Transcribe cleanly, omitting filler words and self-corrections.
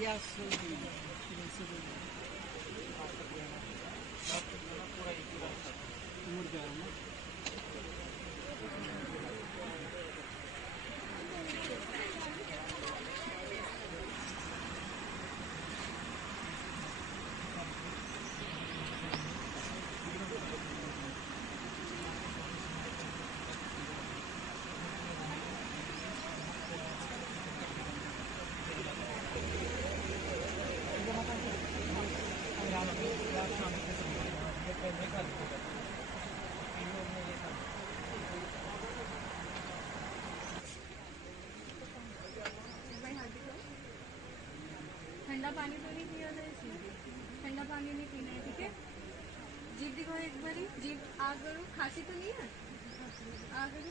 Yes, मुड़ जाएगा ना। ठंडा पानी तो नहीं पिया था इसमें, ठंडा पानी नहीं पीना है, ठीक है। जीभ दिखाओ एक बारी, जीभ आ करो, खांसी तो नहीं है, आ करो।